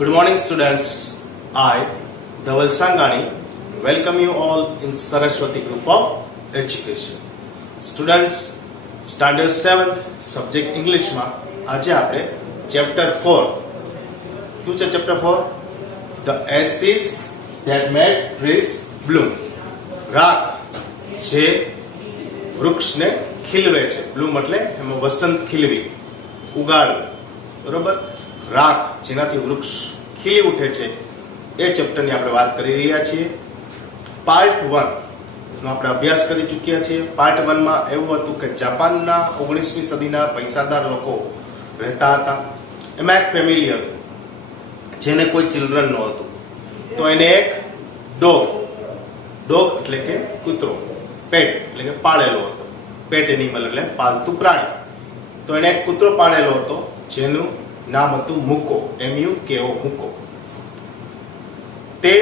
Good morning, students. I, Dhaval Sangani, welcome you all in Saraswati Group of Education. Students, Standard 7th, Subject English માં આજે આપણે Chapter 4. શું છે Chapter 4? The ashes that made trees bloom. રાખ જે વૃક્ષને ખીલવે છે. બ્લૂમ એટલે એમાં વસંત ખીલવી, ઉગાડવું. બરોબર? રાખ જેનાથી વૃક્ષ ખીલી ઉઠે છે એ ચેપ્ટરની આપણે વાત કરી રહ્યા છીએ. પાર્ટ 1 નો આપણે અભ્યાસ કરી ચૂક્યા છીએ. પાર્ટ 1 માં એવું હતું કે જાપાનના 19મી સદીના પૈસાદાર લોકો રહેતા હતા. એમાં એક ફેમિલી હતું જેને કોઈ ચિલ્ડ્રન ન હતું, તો એને એક ડોગ એટલે કે કૂતરો, પેટ એટલે કે પાળેલો હતો. પેટ એનિમલ એટલે પાલતુ પ્રાણી. તો એને એક કૂતરો પાળેલો હતો જેનું નામ હતું મુકો, MUKO, મુકો. તે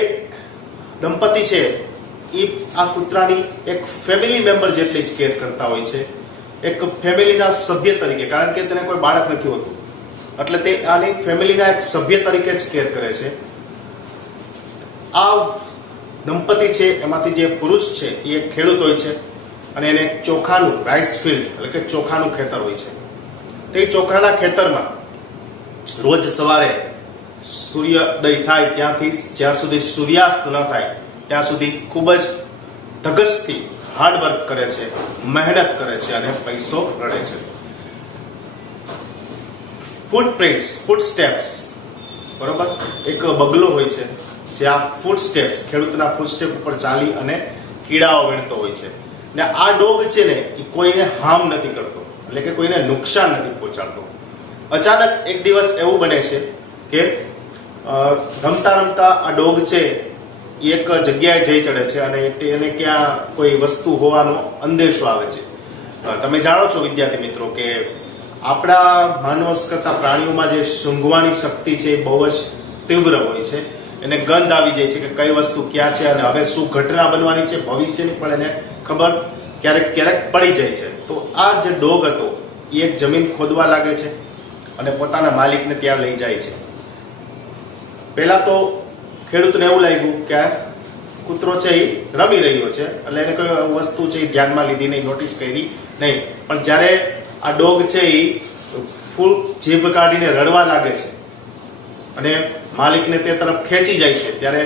દંપતી છે એ આ કૂતરાની એક ફેમિલી મેમ્બર જેટલી જ કેર કરતા હોય છે, એક ફેમિલીના સભ્ય તરીકે, કારણ કે તેને કોઈ બાળક નથી હોતું એટલે તે આની ફેમિલીના એક સભ્ય તરીકે જ કેર કરે છે. આ દંપતી છે એમાંથી જે પુરુષ છે એ એક ખેડૂત હોય છે અને એને ચોખાનું રાઈસ ફિલ્ડ એટલે કે ચોખાનું ખેતર હોય છે. તે ચોખાના ખેતરમાં રોજ સવારે સૂર્યોદય થાય ત્યાંથી જ્યાં સુધી સૂર્યાસ્ત ન થાય ત્યાં સુધી ખૂબ જ ધગશથી હાર્ડવર્ક કરે છે, મહેનત કરે છે અને પૈસો રડે છે. ફૂટસ્ટેપ્સ, બરોબર, એક બગલો હોય છે જે આ ફૂટસ્ટેપ્સ, ખેડૂતના ફૂટસ્ટેપ ઉપર ચાલી અને કીડાઓ વીણતો હોય છે. ને આ ડોગ છે ને એ કોઈને હાર્મ નથી કરતો, એટલે કે કોઈને નુકસાન નથી પહોંચાડતો. અચાનક એક દિવસ એવું બને છે કે રમતા રમતા આ ડોગ છે એ એક જગ્યાએ જઈ ચડે છે અને તેને ક્યાં કોઈ વસ્તુ હોવાનો અંદેશો આવે છે. તમે જાણો છો વિદ્યાર્થી મિત્રો કે આપણા માનવ કરતા પ્રાણીઓમાં જે સૂંઘવાની શક્તિ છે એ બહુ જ તીવ્ર હોય છે. એને ગંધ આવી જાય છે કે કઈ વસ્તુ ક્યાં છે અને હવે શું ઘટના બનવાની છે ભવિષ્યની પણ એને ખબર ક્યારેક પડી જાય છે. તો આ જે ડોગ હતો એ એક જમીન ખોદવા લાગે છે અને પોતાના માલિકને ત્યાં લઈ જાય છે. પહેલા તો ખેડૂતને એવું લાગ્યું કે આ કૂતરો છે એ રમી રહ્યો છે એટલે એને કોઈ વસ્તુ છે એ ધ્યાનમાં લીધી નહીં, નોટિસ કરી નહીં. પણ જ્યારે આ ડોગ છે એ ફૂલ જીભ કાઢીને રડવા લાગે છે અને માલિકને તે તરફ ખેંચી જાય છે, ત્યારે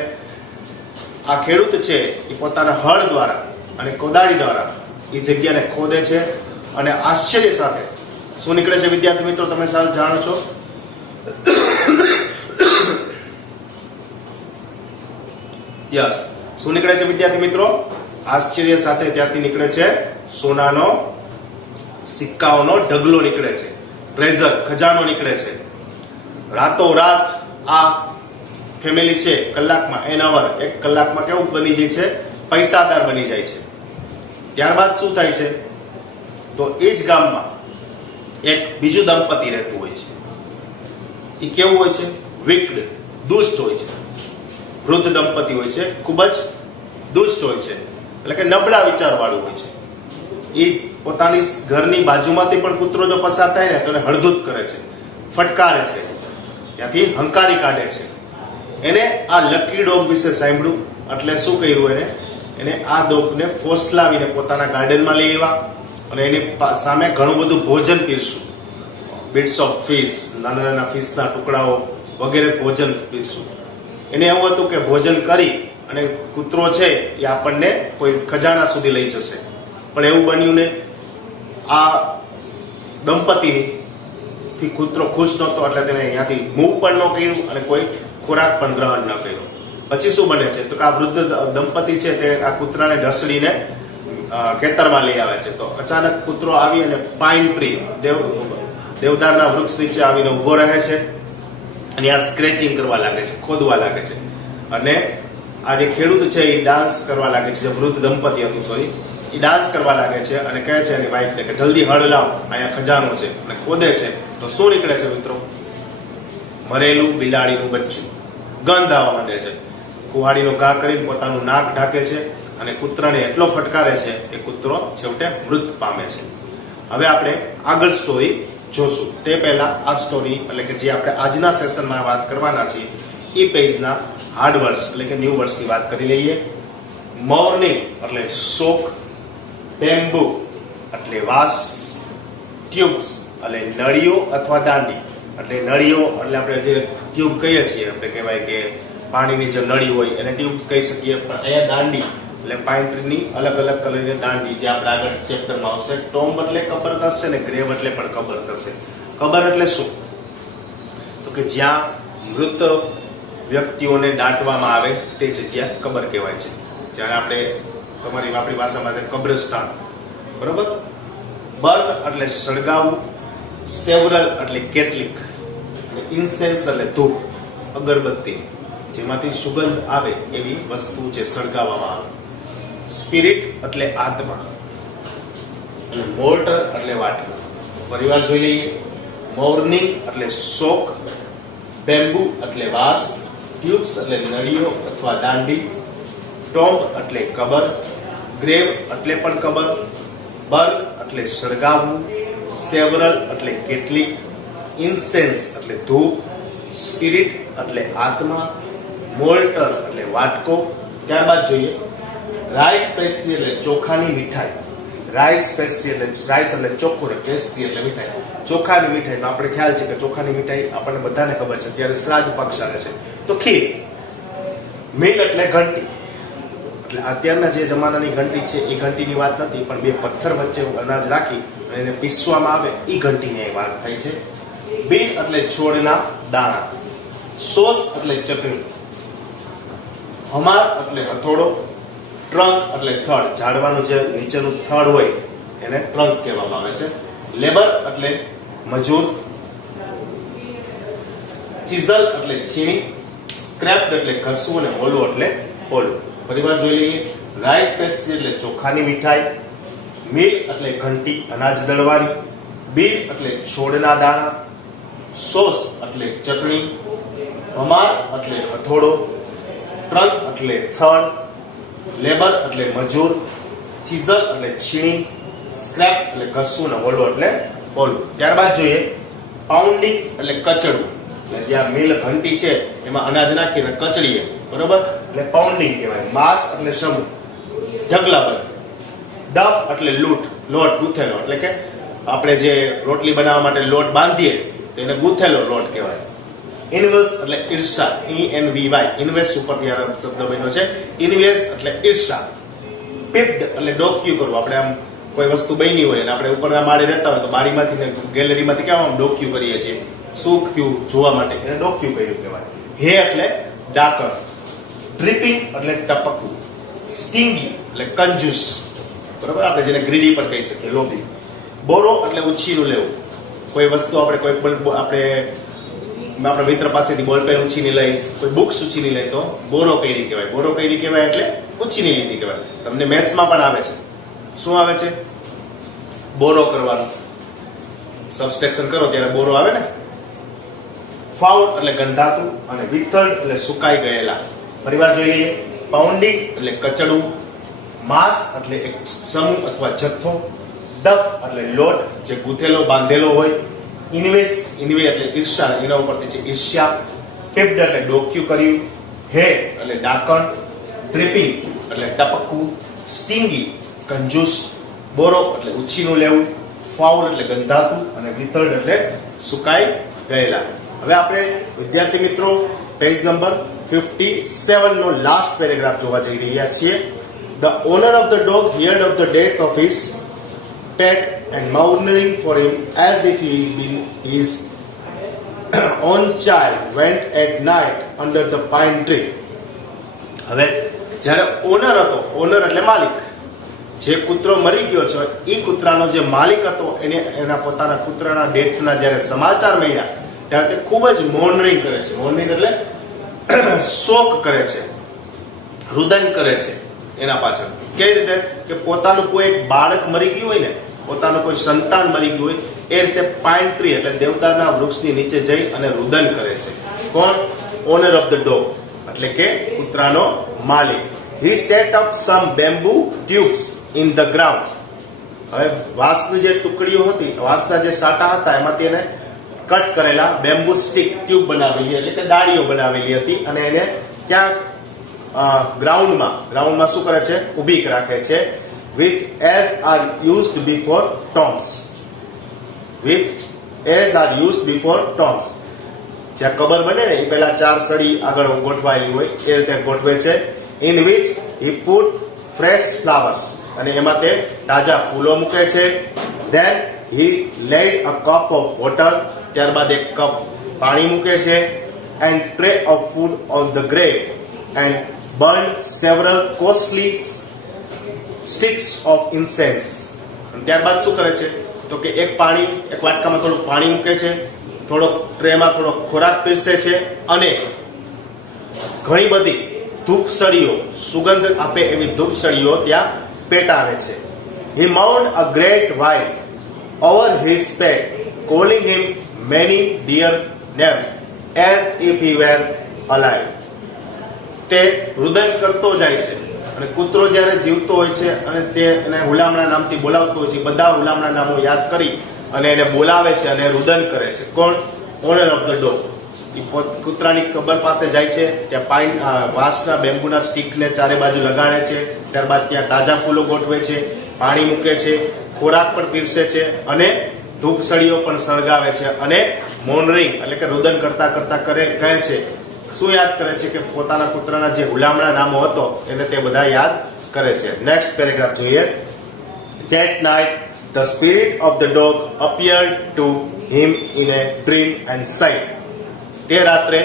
આ ખેડૂત છે એ પોતાના હળ દ્વારા અને કોદાળી દ્વારા એ જગ્યાને ખોદે છે અને આશ્ચર્ય સાથે શું નીકળે છે વિદ્યાર્થી મિત્રો, તમે જાણો છો? યસ, શું નીકળે છે વિદ્યાર્થી મિત્રો? આશ્ચર્ય સાથે ત્યાંથી નીકળે છે સોનાનો, સિક્કાઓનો ઢગલો નીકળે છે, ટ્રેઝર, ખજાનો નીકળે છે. રાતોરાત આ ફેમિલી છે કલાકમાં, એક કલાકમાં કેવું બની જાય છે? પૈસાદાર બની જાય છે. ત્યારબાદ શું થાય છે? તો એ જ ગામમાં એક બીજું દંપતી રહેતું હોય છે. એ કેવું હોય છે? વિક્ડ, દુષ્ટ હોય છે. વૃદ્ધ દંપતી હોય છે, ખૂબ જ દુષ્ટ હોય છે, એટલે કે નબળા વિચારવાળું હોય છે. એ પોતાની ઘરની બાજુમાંથી પણ કૂતરો જો પસાર થાય ને તો એને હળધૂત કરે છે, ફટકારે છે, ત્યાંથી હંકારી કાઢે છે. એને આ લકી ડોગ વિશે સાંભળ્યું એટલે શું કર્યું? એને આ ડોગને ફોસલાવીને પોતાના ગાર્ડનમાં લઈ આવ્યા અને એની સામે ઘણું બધું ભોજન પીરસ્યું. બીટ્સ ઓફ ફિશ, નાના નાના ફિશના ટુકડાઓ વગેરે ભોજન પીરસ્યું. એને એવું હતું કે ભોજન કરી અને કૂતરો છે એ આપણને કોઈ ખજાના સુધી લઈ જશે. પણ એવું બન્યું ને, આ દંપતીથી કૂતરો ખુશ નહોતો એટલે તેને અહીંયાથી મૂવ પણ ન કર્યું અને કોઈ ખોરાક પણ ગ્રહણ ન કર્યો. પછી શું બને છે? તો કે આ વૃદ્ધ દંપતી છે તે આ કૂતરાને ઢસડીને ખેતરમાં લઈ આવે છે. તો અચાનક કૂતરો આવી અને પાઇન ટ્રી, દેવદારના વૃક્ષ નીચે આવીને ઉભો રહે છે અને આ સ્ક્રેચિંગ કરવા લાગે છે, ખોદવા લાગે છે. અને આ જે ખેડૂત છે એ ડાન્સ કરવા લાગે છે, જે વૃદ્ધ દંપતી હતું સોરી, એ ડાન્સ કરવા લાગે છે અને કહે છે એની વાઈફને કે જલ્દી હળ લાવ, અહીંયા ખજાનો છે. અને ખોદે છે તો શું નીકળે છે મિત્રો? મરેલું બિલાડીનું બચ્ચું. ગંધ આવવા માંડે છે. કુહાડીનો ઘા કરીને પોતાનું નાક ઢાંકે છે અને કૂતરાને એટલો ફટકારે છે કે કૂતરો છેવટે મૃત પામે છે. હવે આપણે આગળ સ્ટોરી જોશું. તે પહેલા આ સ્ટોરી એટલે કે જે આપણે આજના સેશનમાં વાત કરવાના છીએ એ પેજના હાર્ડ વર્ડ્સ એટલે કે ન્યૂ વર્ડ્સની વાત કરી લઈએ. મોર્નિંગ એટલે શોક, બેમ્બુ એટલે વાંસ, ટ્યુબ્સ એટલે નળીઓ અથવા દાંડી. એટલે નળીઓ એટલે આપણે જે ટ્યુબ કહીએ છીએ, આપણે કહેવાય કે પાણીની જે નળી હોય એને ટ્યુબ્સ કહી શકીએ, પણ અહીંયા દાંડી એટલે પાઇન ટ્રીની અલગ અલગ કલરની દાંડી, જે આપણે આગળ ચેપ્ટરમાં આવશે. ટોમ્બ એટલે કબર થશે ને ગ્રેવ એટલે પણ કબર થશે. કબર એટલે શું? તો કે જ્યાં મૃત વ્યક્તિઓને દાટવામાં આવે તે જગ્યા કબર કહેવાય છે. જ્યારે આપણે આપણી ભાષામાં કબ્રસ્તાન, બરોબર. બર્ન એટલે સળગાવવું, સેવરલ એટલે કેટલીક, ઇન્સેન્સ એટલે ધૂપ, અગરબત્તી જેમાંથી સુગંધ આવે એવી વસ્તુ જે સળગાવવામાં આવે. સ્પિરિટ એટલે આત્મા, અને મોર્ટર એટલે વાટકો. પરિવાર જોઈ લઈએ. મોર્નિંગ એટલે શોક, બેમ્બુ એટલે વાંસ, ટ્યુબ્સ એટલે નળીઓ અથવા દાંડી, ટોમ્બ એટલે કબર, ગ્રેવ એટલે પણ કબર, બર્ન એટલે સળગાવવું, સેવરલ એટલે કેટલીક, ઇન્સેન્સ એટલે ધૂપ, સ્પિરિટ એટલે આત્મા, મોલ્ટર એટલે વાટકો. ત્યારબાદ જોઈએ રાઈસ પેસ્ટ્રી એટલે ચોખાની મીઠાઈ. રાઈસ પેસ્ટ્રી એટલે રાઈસ એટલે ચોખ્ખું ને પેસ્ટ્રી એટલે મીઠાઈ. ચોખાની મીઠાઈ તો આપણે ખ્યાલ છે કે ચોખાની મીઠાઈ આપણને બધાને ખબર છે, ત્યારે શ્રાદ્ધ પક્ષ આવે છે તો ખીર. મિલ એટલે ઘંટી, એટલે અત્યારના જે જમાનાની ઘંટી છે એ ઘંટીની વાત નથી, પણ બે પથ્થર વચ્ચે અનાજ રાખી અને એને પીસવામાં આવે એ ઘંટીની વાત થાય છે. બીન એટલે છોડના દાણા, સોસ એટલે ચટણી, હમાર એટલે હથોડો, ટ્રંક એટલે થડ, ઝાડવાનું જે નીચેનું થડ હોય એને ટ્રંક કહેવામાં આવે છે. લેબર એટલે મજૂર, ચીઝલ એટલે છીણી, સ્ક્રેપ એટલે ઘસવું અને ઓલું એટલે ઓલું. પરિવાર જોઈ લઈએ. રાઈસ પેસ્ટ્રી એટલે ચોખાની મીઠાઈ, મિલ એટલે ઘંટી અનાજ દળવાની, બીન એટલે છોડના દાણા, સોસ એટલે ચટણી, હમાર એટલે હથોડો, ટ્રંક એટલે થડ, લેબર એટલે મજૂર, ચીઝલ એટલે છીણી, સ્ક્રેપ એટલે ઘસવું ને ઓલું એટલે ઓલું. ત્યારબાદ જોઈએ પાઉન્ડિંગ એટલે કચડવું. એટલે જ્યાં મિલ ઘંટી છે એમાં અનાજ નાખીને કચડીએ, બરોબર, એટલે પાઉન્ડિંગ કહેવાય. માસ એટલે સમૂહ, ઢગલાબંધ. ડફ એટલે લૂંટ, લોટ ગૂંથેલો, એટલે કે આપણે જે રોટલી બનાવવા માટે લોટ બાંધીએ તો એને ગૂંથેલો લોટ કહેવાય. ઇન્વેસ એટલે ઈર્ષા, ENVY, ઇન્વેસ ઉપર શબ્દ બન્યો છે. ઇન્વેસ એટલે ઈર્ષા. પિપ્ડ એટલે ડોક્યુ કરવું. આપણે આમ કોઈ વસ્તુ બની હોય અને આપણે ઉપરના માળે રહેતા હોય તો બારીમાંથી ને ગેલેરીમાંથી કેવા આમ ડોક્યુ કરીએ છીએ, શું થયું જોવા માટે, એને ડોક્યુ કર્યું કહેવાય. હે એટલે ડાકર. ડ્રીપિંગ એટલે ટપકવું. સ્ટિંગી એટલે કંજૂસ, બરોબર, આપણે જેને ગ્રીડી પણ કહી શકીએ, લોભી. બોરો એટલે ઉછીનું લેવું. કોઈ વસ્તુ આપણે આપણા મિત્ર પાસેથી બોલપેન ઉછીની લઈ, કોઈ બુક્સ ઉછીની લઈ તો બોરો કઈરી કહેવાય. બોરો કઈરી કહેવાય એટલે ઉછીની લીધી કહેવાય. તમને મેથ્સમાં પણ આવે છે. શું આવે છે? બોરો કરવાનું. સબસ્ટ્રેક્શન કરો ત્યારે બોરો આવે ને. ફાઉલ એટલે ગંધાતું અને વિથર્ડ એટલે સુકાઈ ગયેલા. પરિવાર જોઈ લઈએ. પાઉન્ડિંગ એટલે કચડવું, માસ એટલે એક સમૂહ અથવા જથ્થો, ડફ એટલે લોટ જે ગૂંથેલો બાંધેલો હોય, ઇન્વે એટલે ઈર્ષા, એના ઉપરથી છે ઈર્ષ્યા, પિપ્ડ એટલે ડોક્યુ કર્યું, હે એટલે ડાકણ, ડ્રીપિંગ એટલે ટપકવું, સ્ટિંગી કંજૂસ, બોરો એટલે ઉછીનું લેવું, ફાઉલ એટલે ગંધાતું અને વિથર્ડ એટલે સુકાઈ ગયેલા. હવે આપણે વિદ્યાર્થી મિત્રો પેજ નંબર 57 નો લાસ્ટ પેરેગ્રાફ જોવા જઈ રહ્યા છીએ. The owner of the dog heard of the death of his pet and mourning for him as if he been his own child went at night under the pine tree. હવે જ્યારે honour હતો, honour એટલે માલિક, જે કૂતરો મરી ગયો છે એ કૂતરાનો જે માલિક હતો એને એના પોતાના કૂતરાના ડેથના જ્યારે સમાચાર મળ્યા ત્યારે તે ખૂબ જ મોર્નિંગ કરે છે. મોર્નિંગ એટલે શોક કરે છે, રુદન કરે છે. એના પાછળ કેવી રીતે કે પોતાનું કોઈ એક બાળક મરી ગયું હોય ને, પોતાનું કોઈ સંતાન મરી ગયું હોય એ રીતે પાઇન ટ્રી એટલે દેવદારના વૃક્ષની નીચે જઈ અને રુદન કરે છે. કોણ? ઓનર ઓફ ધ ડોગ એટલે કે કૂતરાનો માલિક. He set up some bamboo tubes in the ground. હવે વાંસની જે ટુકડીઓ હતી, વાંસના જે સાટા હતા એમાંથી એને કટ કરેલા બેમ્બુ સ્ટિક ટ્યુબ બનાવેલી એટલે કે ડાળીઓ બનાવેલી હતી અને એને ક્યાં ગ્રાઉન્ડમાં શું કરે છે, ઊભી રાખે છે. with as are used before tombs. with as are used before tombs. જ્યાં કબર બને ને એ પહેલા 4 સળી આગળ ગોઠવાયેલી હોય એ રીતે ગોઠવે છે. in which he put fresh flowers. અને એમાં તે તાજા ફૂલો મૂકે છે. then he laid a cup of water. ત્યારબાદ એક કપ પાણી મૂકે છે. and tray of food on the grave and burned several costly sticks of incense. ત્યારબાદ શું કરે છે તો કે એક વાટકામાં થોડું પાણી મૂકે છે, થોડો ટ્રેમાં થોડો ખોરાક પીરસે છે અને ઘણી બધી ધૂપસળીઓ, સુગંધ આપે એવી ધૂપસળીઓ ત્યાં પેટાવે છે. He mourned a great while over his pet, calling him many dear names as if he were alive. તે રુદન કરતો જાય છે અને કૂતરો જ્યારે જીવતો હોય છે અને તે એને હુલામણા નામથી બોલાવતો હોય છે, બધા હુલામણા નામો યાદ કરી અને એને બોલાવે છે અને રુદન કરે છે. કોણ? Honour of the dog. કૂતરાની કબર પાસે જાય છે, ત્યાં વાંસના બેમ્બુના સ્ટીકને ચારે બાજુ લગાડે છે, ત્યારબાદ ત્યાં તાજા ફૂલો ગોઠવે છે, પાણી મૂકે છે, ખોરાક પણ પીરસે છે અને ધૂપસળીઓ પણ સળગાવે છે અને મોનરિંગ એટલે કે રુદન કરતા કરતા કહે છે, શું યાદ કરે છે કે પોતાના કૂતરાના જે હુલામણા નામો હતો એને તે બધા યાદ કરે છે. નેક્સ્ટ પેરેગ્રાફ જોઈએ. That night the spirit of the dog appeared to him in a dream and said. તે રાત્રે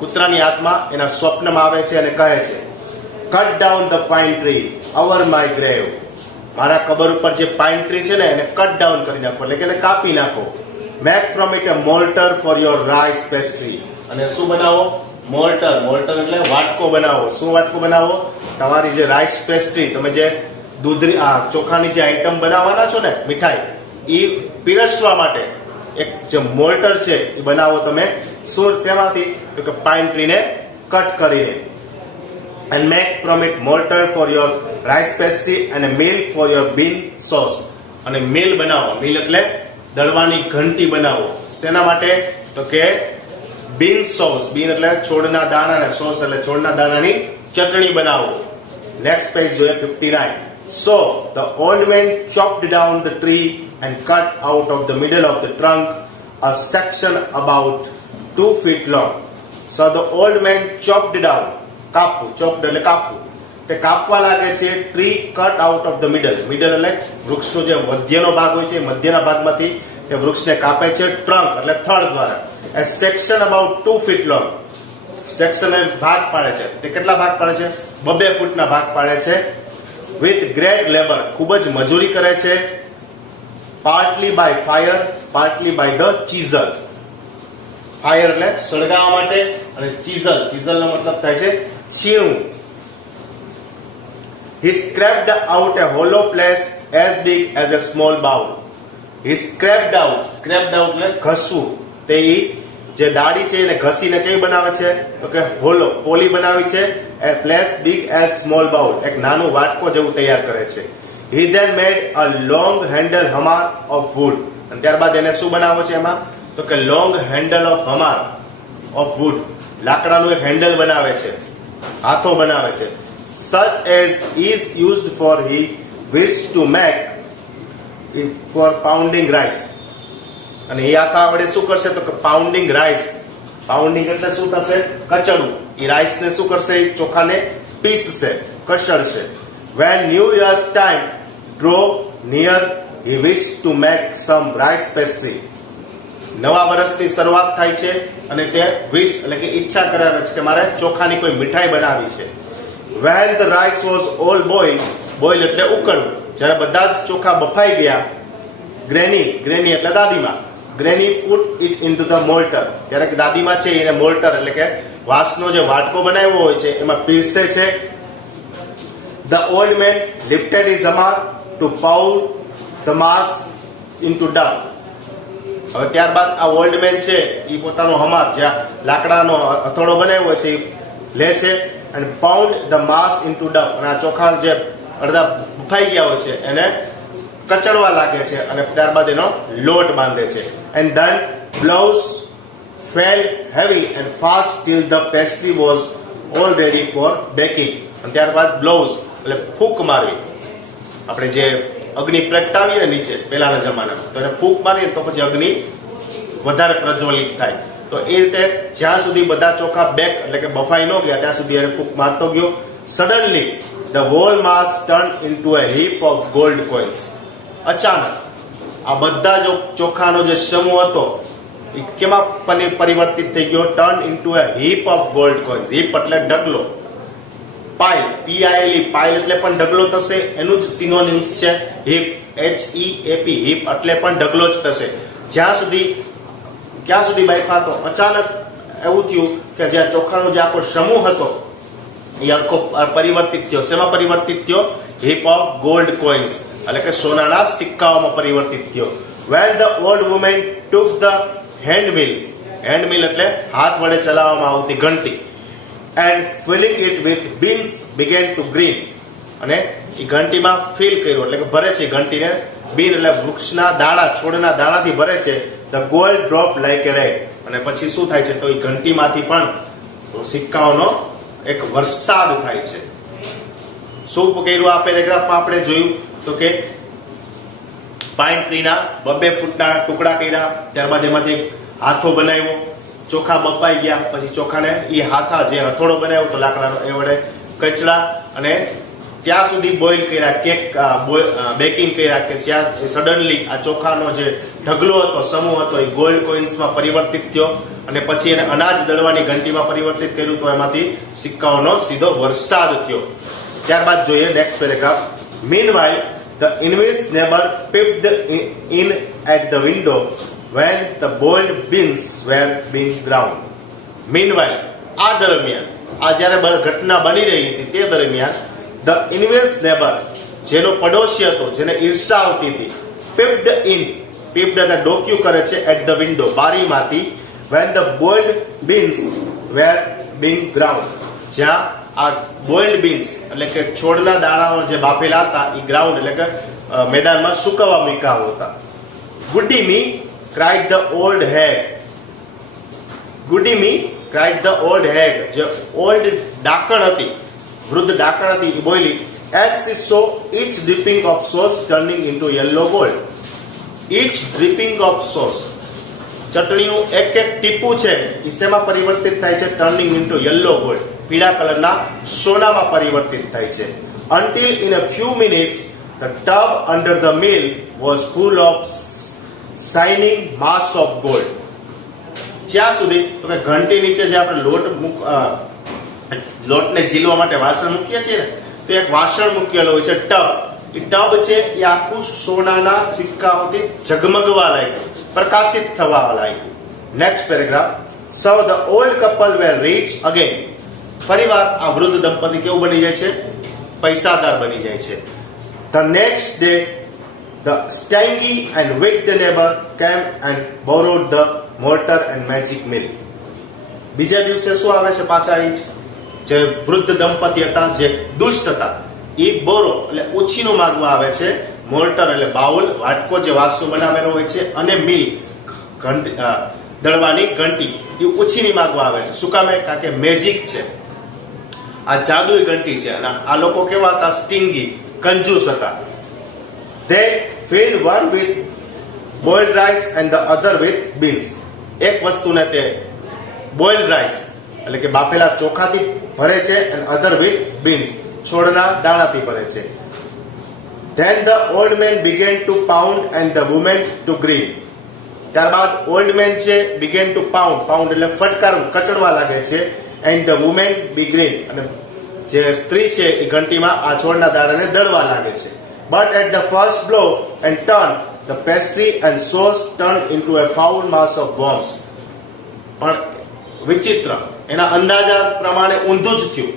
કૂતરાની આત્મા એના સ્વપ્નમાં આવે છે અને કહે છે, cut down the pine tree over my grave. મારા કબર ઉપર જે પાઇન ટ્રી છે ને એને કટ ડાઉન કરી નાખો એટલે કે એને કાપી નાખો. Make from it a mortar for your rice pastry. અને શું બનાવો? મોર્ટર એટલે વાટકો બનાવો. શું વાટકો બનાવો? તમારી જે રાઈસ પેસ્ટ્રી, તમે જે ચોખાની જે આઈટમ બનાવવાના છો ને મીઠાઈ, એ પીરસવા માટે એક જે મોર્ટર છે એ બનાવો તમે. શું શેમાંથી? તો કે પાઇન ટ્રીને કટ કરીને. and make from it mortar for your rice pastry and a meal for your bean sauce. અને meal બનાવો. meal એટલે દળવાની ઘંટી બનાવો. શેના માટે? તો કે bean sauce. bean એટલે છોડના દાણા ને sauce એટલે છોડના દાણાની ચટણી બનાવો. નેક્સ્ટ પેજ જોઈએ 59. So the old man chopped down the tree and cut out of the middle of the trunk a section about 2 feet long. So the old man chopped down. Chopped એટલે કાપવું. તે કાપવા લાગે છે. Tree cut out of the middle. Middle એટલે વૃક્ષનો જે મધ્યનો ભાગ હોય છે, મધ્યના ભાગમાંથી તે વૃક્ષને કાપે છે. ટ્રંક એટલે થડ દ્વારા. એ section about 2 feet long. Section ભાગ પાડે છે. તે કેટલા ભાગ પાડે છે? 2 ફૂટના ભાગ પાડે છે. With great labour. ખૂબ જ મજૂરી કરે છે. Partly by fire, partly by the chisel. Fire એટલે સળગાવવા માટે અને ચીઝલ નો મતલબ થાય છે છીણવું. He scraped out a hollow place as big as a small bowl. He scraped out એટલે ઘસવું. તે જે દાઢી છે એને ઘસીને કેવી બનાવે છે? તો કે હોલો પોલી બનાવી છે. a place big as small bowl. એક નાનું વાટકો જેવું તૈયાર કરે છે. He then made a long handle hammer of wood. અને ત્યારબાદ એને શું બનાવે છે એમાં? તો કે long handle of hammer of wood. લાકડાનું એક હેન્ડલ બનાવે છે, હાથો બનાવે છે. such as is used for he wished to make for pounding rice. અને એ હાથા વડે શું કરશે? તો કે પાઉન્ડિંગ રાઈસ. પાઉન્ડિંગ એટલે શું થશે? કચડવું. એ રાઈસ ને શું કરશે? એ ચોખાને પીસશે, કચડશે. when new year's time drew near he wished to make some rice pastry. નવા વર્ષની શરૂઆત થાય છે અને તે વિશ એટલે કે ઈચ્છા કરાવે છે કે મારે ચોખાની કોઈ મીઠાઈ બનાવી છે. when the rice was all boiled એટલે ઉકળવું. જ્યારે બધા જ ચોખા બફાઈ ગયા, ગ્રેની એટલે દાદીમાં, ગ્રેની પુટ ઇટ ઇન્ટુ ધ મોલ્ટર. ત્યારે કે દાદીમાં છે એને મોલ્ટર એટલે કે વાંસનો જે વાટકો બનાવ્યો હોય છે એમાં પીરસે છે. the old man lifted his hammer to pound the mass into dough. હવે ત્યારબાદ આ ઓલ્ડ મેન છે એ પોતાનો હમાર, જ્યાં લાકડાનો હથોડો બનાવ્યો હોય છે, એ લે છે અને પાઉન્ડ ધ માસ ઇન્ટુ ડફ. અને આ ચોખા જે અડધા બફાઈ ગયા હોય છે એને કચડવા લાગે છે અને ત્યારબાદ એનો લોટ બાંધે છે. And then blows fell heavy and fast till the pastry was all ready for baking. અને ત્યારબાદ blows એટલે ફૂંક મારવી, આપણે જે અગ્નિ પ્રગટાવીએ ને નીચે પહેલાના જમાનામાં તો એને ફૂંક મારીએ તો પછી અગ્નિ વધારે પ્રજ્વલિત થાય. તો એ રીતે જ્યાં સુધી બધા ચોખા બેક એટલે કે બફાઈ ન ગયા ત્યાં સુધી એને ફૂંક મારતો ગયો. Suddenly the whole mass turn into a heap of gold coins. અચાનક આ બધા જો ચોખાનો જે સમૂહ હતો એ કેમાં પરિવર્તિત થઈ ગયો? Turn into a heap of gold coins. Heap એટલે ઢગલો, પાઇલ PILE પાઇલ એટલે પણ ઢગલો થશે, એનું જ સિનોનિમ્સ છે હીપ HEAP હીપ એટલે પણ ઢગલો જ થશે. જ્યાં સુધી ક્યાં સુધી બાઈફા તો અચાનક એવું થયું કે જે ચોખાનો જે આખો સમૂહ હતો એ આખો પરિવર્તિત થયો. શેમાં પરિવર્તિત થયો? હીપ ઓફ ગોલ્ડ કોઇન્સ એટલે કે સોનાના સિક્કાઓમાં પરિવર્તિત થયો. When the old woman took the handmill, handmill એટલે હાથ વડે ચલાવવામાં આવતી ઘંટી, and filling it with beans began to grind. અને એ ઘંટીમાં ફિલ કર્યું એટલે કે ભરે છે ઘંટીને. બીન એટલે વૃક્ષના દાણા, છોડના દાણાથી ભરે છે. The gold drop like A red. અને પછી શું થાય છે? તો એ ઘંટીમાંથી પણ સિક્કાઓનો એક વરસાદ થાય છે. શું કર્યું આ પેરેગ્રાફમાં આપણે જોયું તો કે પાઇન ટ્રીના 2 ફૂટના ટુકડા કર્યા, ત્યારબાદ એમાંથી હાથો બનાવ્યો, ચોખા બફાઈ ગયા, પછી ચોખાને એ હાથા જે હથોડો બનાવ્યો તો લાકડાનો એ વડે કચડા અને ત્યાં સુધી બોઇલ કર્યા, કેક બેકિંગ કર્યા કે જ્યાં સડનલી આ ચોખાનો જે ઢગલો હતો, સમૂહ હતો એ ગોલ્ડ કોઇન્સમાં પરિવર્તિત થયો અને પછી એને અનાજ દળવાની ઘંટીમાં પરિવર્તિત કર્યું તો એમાંથી સિક્કાઓનો સીધો વરસાદ થયો. ત્યારબાદ જોઈએ next paragraph. Meanwhile the envious neighbor peeped in at the window when the boiled beans were being ground. Meanwhile, આ દરમિયાન, આ જ્યારે ઘટના બની રહી હતી તે દરમિયાન the envious neighbor, જેનો પડોશી હતો, જેને ઈર્ષા આવતી હતી, peeped in, peeped અને ડોક્યુ કરે છે at the window, બારીમાંથી, when the boiled beans were being ground, જ્યાં આ બોઇલ્ડ બીન્સ એટલે કે છોડના દાણાઓ જે બાફેલા હતા એ ગ્રાઉન્ડ એટલે કે મેદાનમાં સુકવવા મૂક્યા હતા. Goody me cried the old hag. Goody me cried the old hag, જે ઓલ્ડ ડાકણ હતી, વૃદ્ધ ડાકણ હતી એ બોલી. As she saw each dripping of sauce turning into yellow gold. each dripping of sauce, ચટણીનું એક એક ટીપું છે એ શેમાં પરિવર્તિત થાય છે? ટર્નિંગ ઇન્ટુ યલો ગોલ્ડ, પીળા કલરના સોનામાં પરિવર્તિત થાય છે. until in a few minutes the tub under the mill was full of shining mass of gold. જ્યાં સુધી તો કે ઘંટી નીચે જે આપણે લોટને ઝીલવા માટે વાસણ મૂકીએ છીએ ને તો એક વાસણ મૂકેલું હોય છે ટબ. એ ટબ છે એ આખું સોનાના સિક્કાઓથી ઝગમગવા લાગ્યું, પ્રકાશિત થવા લાગ્યું. Next paragraph. So the old couple were rich again. ફરીવાર આ વૃદ્ધ દંપતી કેવું બની જાય છે? પૈસાદાર બની જાય છે. The next day the stingy and wicked neighbor came and borrowed the mortar and magic mill. બીજા દિવસે શું આવે છે? પાછા જે વૃદ્ધ દંપતી હતા, જે દુષ્ટ હતા, એ બોરો એટલે ઉછીનું માંગવા આવે છે. મોર્ટર એટલે બાઉલ, વાટકો જે વાંસનો બનાવેલો હોય છે, અને મિલ દળવાની ઘંટી એ ઉછીની માંગવા આવે છે. શું કામે? કારણ કે મેજિક છે, આ જાદુઈ ઘંટી છે. અને આ લોકો કેવા હતા? સ્ટિંગી, કંજૂસ હતા. They filled one with boiled rice and the other with beans. એક વસ્તુને તે બોઇલ્ડ રાઈસ એટલે કે બાફેલા ચોખાથી ભરે છે અને અધર વિથ બીન્સ, છોડના દાણાથી ભરે છે. Then the old man began to pound and the woman to grind. ત્યારબાદ ઓલ્ડ મેન છે began to pound, pound એટલે ફટકારવું, કચડવા લાગે છે. and the woman began, અને જે સ્ત્રી છે એ ઘંટીમાં આ છોડના દાણાને દળવા લાગે છે. But at the first blow and turn, the pastry and sauce turned into a foul mass of worms. પણ વિચિત્ર, એના અંદાજા પ્રમાણે ઊંધું જ થયું.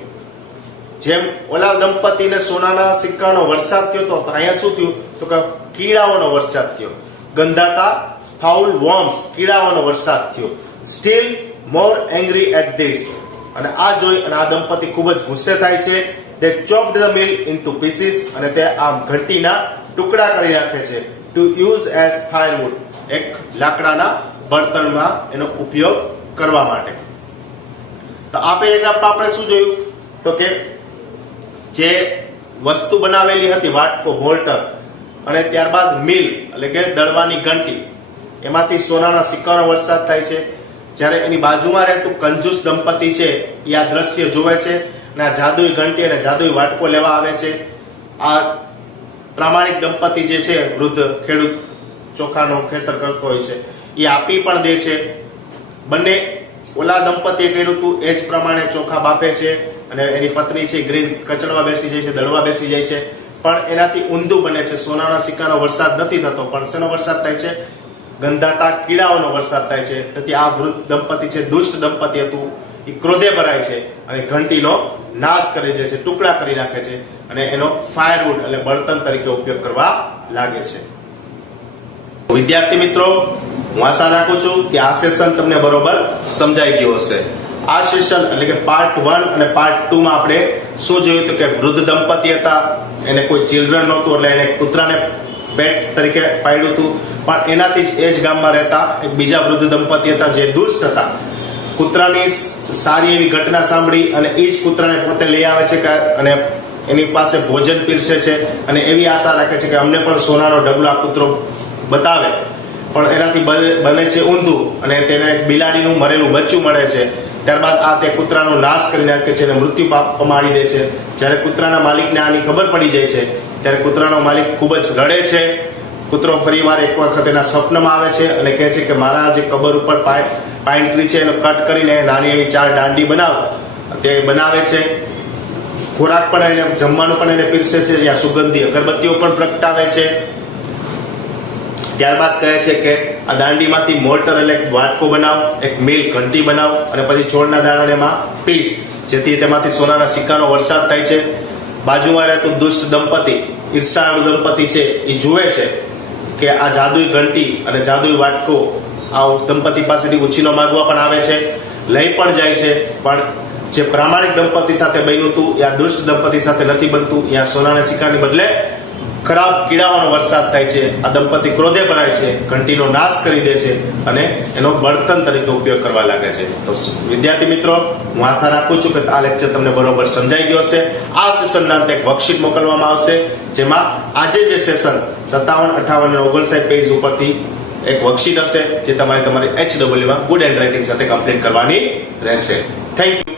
જેમ ઓલા દંપતીને સોનાના સિક્કાનો વરસાદ થયો તો અહીંયા શું થયું? તો કે કીડાઓનો વરસાદ થયો. ગંધાતા ફાઉલ વર્મ્સ, કીડાઓનો વરસાદ થયો. Still more angry at this. અને આ જોઈ અને આ દંપતી ખૂબ જ ગુસ્સે થાય છે. દે chopped the mill into pieces, અને તે આ ઘંટીના ટુકડા કરી નાખે છે ટુ યુઝ એઝ ફાયરવુડ, એક લાકડાના બળતણમાં એનો ઉપયોગ કરવા માટે. તો આ પેરેગ્રાફમાં આપણે શું જોયું તો કે જે વસ્તુ બનાવેલી હતી વાટકો મોલ્ટર અને ત્યારબાદ મિલ એટલે કે દળવાની ઘંટી, એમાંથી સોનાના સિક્કાનો વરસાદ થાય છે. જ્યારે એની બાજુમાં રહેતું કંજૂસ દંપતી છે એ આ દ્રશ્ય જોવે છે અને આ જાદુઈ ઘંટી અને જાદુઈ વાટકો લેવા આવે છે. આ પ્રામાણિક દંપતી જે છે, વૃદ્ધ ખેડૂત ચોખાનો ખેતર કરતો હોય છે, એ આપી પણ દે છે. બંને ઓલા દંપતીએ કર્યું હતું એ જ પ્રમાણે ચોખા બાફે છે અને એની પત્ની છે ગ્રીન કચડવા બેસી જાય છે, દળવા બેસી જાય છે, પણ એનાથી ઊંધું બને છે. સોનાના સિક્કાનો વરસાદ નથી થતો, પણ શેનો વરસાદ થાય છે? ગંધાતા કીડાઓનો વરસાદ થાય છે. તેથી આ વૃદ્ધ દંપતી છે, દુષ્ટ દંપતી હતું, એ ક્રોધે ભરાય છે અને ઘંટીનો નાશ કરી દે છે, ટુકડા કરી નાખે છે અને એનો ફાયરવુડ એટલે બળતણ તરીકે ઉપયોગ કરવા લાગે છે. વિદ્યાર્થી મિત્રો, હું આશા રાખું છું કે આ સેશન તમને બરોબર સમજાઈ ગયું હશે. આ સેશન એટલે કે પાર્ટ 1 અને પાર્ટ 2 માં આપણે શું જોયું તો કે વૃદ્ધ દંપતી હતા, એને કોઈ ચિલ્ડ્રન નહોતું એટલે એને કૂતરાને પેટ તરીકે પાડ્યું હતું, પણ એનાથી જ એ જ ગામમાં રહેતા એક બીજા વૃદ્ધ દંપતી હતા જે દુષ્ટ હતા. કૂતરાની સારી એવી ઘટના સાંભળી અને એ જ કૂતરાને પોતે લઈ આવે છે અને એની પાસે ભોજન પીરસે છે અને એવી આશા રાખે છે કે અમને પણ સોનાનો ઢગલો આ કૂતરો બતાવે, પણ એનાથી બને છે ઊંધું અને તેને એક બિલાડીનું મરેલું બચ્ચું મળે છે. ત્યારબાદ આ તે કૂતરાનો નાશ કરી નાખે છે અને મૃત્યુ પમાડી દે છે. જ્યારે કૂતરાના માલિકને આની ખબર પડી જાય છે ત્યારે કૂતરાનો માલિક ખૂબ જ રડે છે. કૂતરો ફરીવાર એક વખત એના સ્વપ્નમાં આવે છે અને કહે છે કે મારા જે કબર ઉપર પાઇન ટ્રી છે એનો કટ કરીને નાની એવી 4 દાંડી બનાવ. તે બનાવે છે. ખોરાક પણ એને, જમવાનું પણ એને પીરસે છે, જ્યાં સુગંધી અગરબત્તીઓ પણ પ્રગટાવે છે. ત્યારબાદ કહે છે કે આ દાંડીમાંથી મોલ્ટર એટલે વાટકો બનાવ, એક મિલ ઘંટી બનાવ અને પછી છોડના દાણાને એમાં પીસ, જેથી તેમાંથી સોનાના સિક્કાનો વરસાદ થાય છે. બાજુમાં રહેતું દુષ્ટ દંપતી, ઈર્ષાળુ દંપતી છે, એ જુએ છે કે આ જાદુઈ ઘંટી અને જાદુઈ વાટકો આ દંપતી પાસેથી ઉછીનો માંગવા પણ આવે છે, લઈ પણ જાય છે, પણ જે પ્રામાણિક દંપતી સાથે બન્યું હતું એ આ દુષ્ટ દંપતી સાથે નથી બનતું. ત્યાં સોનાના સિક્કાની બદલે ખરાબ કીડાઓનો વરસાદ થાય છે. આ દંપતી ક્રોધે ભરાય છે, ઘંટીનો નાશ કરી દે છે અને એનો બળતણ તરીકે ઉપયોગ કરવા લાગે છે. તો વિદ્યાર્થી મિત્રો, હું આશા રાખું છું કે આ લેક્ચર તમને બરોબર સમજાઈ ગયો હશે. આ સેશનના અંતે એક વર્કશીટ મોકલવામાં આવશે, જેમાં આજે જે સેશન 57, 58 અને 59 પેજ ઉપરથી એક વર્કશીટ હશે જે તમારી HW માં ગુડ હેન્ડ રાઇટિંગ સાથે કમ્પ્લીટ કરવાની રહેશે. Thank you.